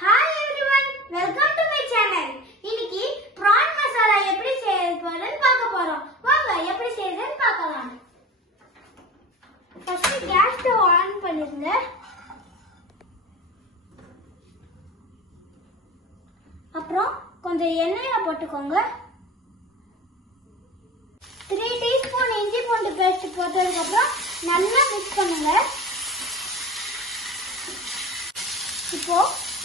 Hi everyone, welcome to my channel. இன்னைக்கு prawn masala எப்படி செய்யறதுன்னு பார்க்க போறோம். வாங்க எப்படி செய்யறதுன்னு பார்க்கலாம். First gas stove on பண்ணிருங்க. அப்புறம் கொஞ்சம் எண்ணெய் போட்டுக்கோங்க. 3 டீஸ்பூன் இஞ்சி பூண்டு பேஸ்ட் போட்டதுக்கு அப்புறம் நல்லா மிக்ஸ் பண்ணுங்க. இப்போ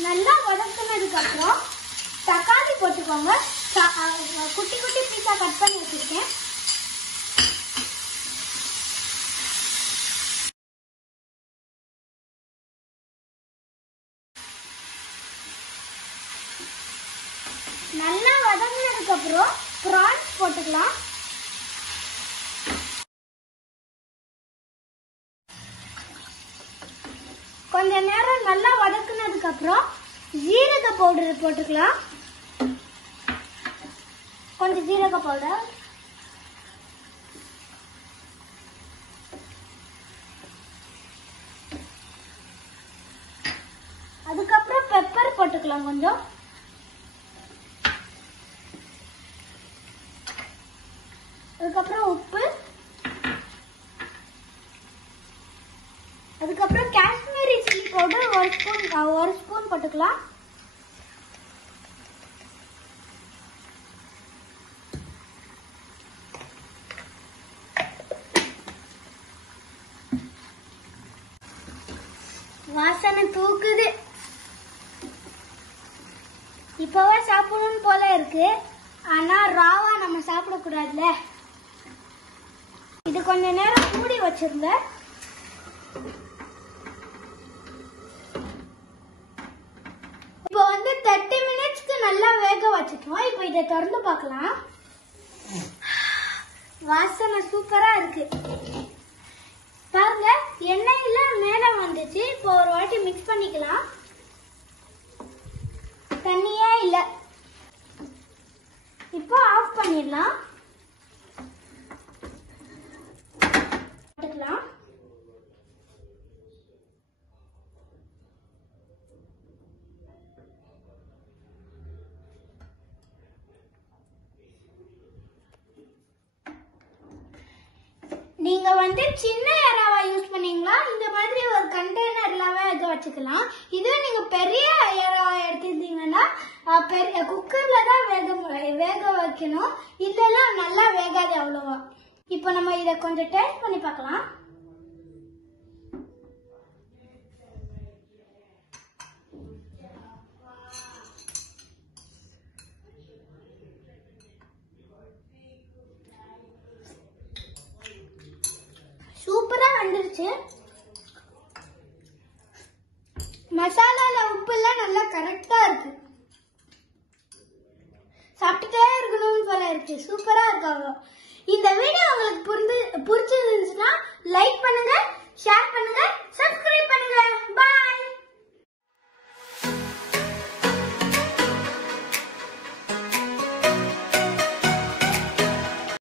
நல்லா வதக்குனதுக்கு அப்புறம் தக்காளி போட்டுக்கோங்க. குட்டி குட்டி பீஸா கட் பண்ணி வச்சிருக்கேன். நல்லா வதக்குனதுக்கு அப்புறம் prawns போட்டுக்கலாம். கொஞ்ச நேரம் நல்லா வதக்குனதுக்கு அப்புறம் ஜீரக பவுடர் போட்டுக்கலாம். கொஞ்சம் ஜீரக பவுடர், அதுக்கப்புறம் பெப்பர் போட்டுக்கலாம் கொஞ்சம். அதுக்கப்புறம் உப்பு, அதுக்கப்புறம் காஷ்மீரி சில்லி பவுடர் ஒரு ஸ்பூன் போட்டுக்கலாம். வாசனை தூக்குது. இப்பவே சாப்பிடணும் போல இருக்கு. ஆனா ராவா நம்ம சாப்பிடக்கூடாதுல. இது கொஞ்ச நேரம் மூடி வச்சிருங்க. இப்போ 30 மினிட்ஸ்க்கு நல்லா வேக வச்சுட்டோம். இப்போ இதை திறந்து பார்க்கலாம். வாசனை சூப்பரா இருக்கு. பாருங்க, எண்ணெயில மேல வந்துச்சு. இப்போ ஒரு வாட்டி மிக்ஸ் பண்ணிக்கலாம். தண்ணியே இல்ல. இப்போ ஆஃப் பண்ணிடலாம். நீங்க சின்ன எறாவா யூஸ் பண்ணீங்களா, இந்த மாதிரி ஒரு கண்டெய்னர்லாவே இதை வச்சுக்கலாம். இதே நீங்க பெரிய எறாவா எடுத்துட்டீங்கன்னா குக்கர்ல தான் வேக வைக்கணும். இதெல்லாம் நல்லா வேகாது அவ்வளவா. இப்போ நம்ம இதை கொஞ்சம் டேஸ்ட் பண்ணி பார்க்கலாம். சூப்பரா வந்துருச்சு. மசாலால உப்பு எல்லாம் நல்லா கரெக்டா இருக்கு. சாப்பிட்டுட்டே இருக்கணும்னு போல இருக்கு. சூப்பரா இருக்காங்க. இந்த வீடியோ உங்களுக்கு பிடிச்சிருந்துச்சுன்னா லைக்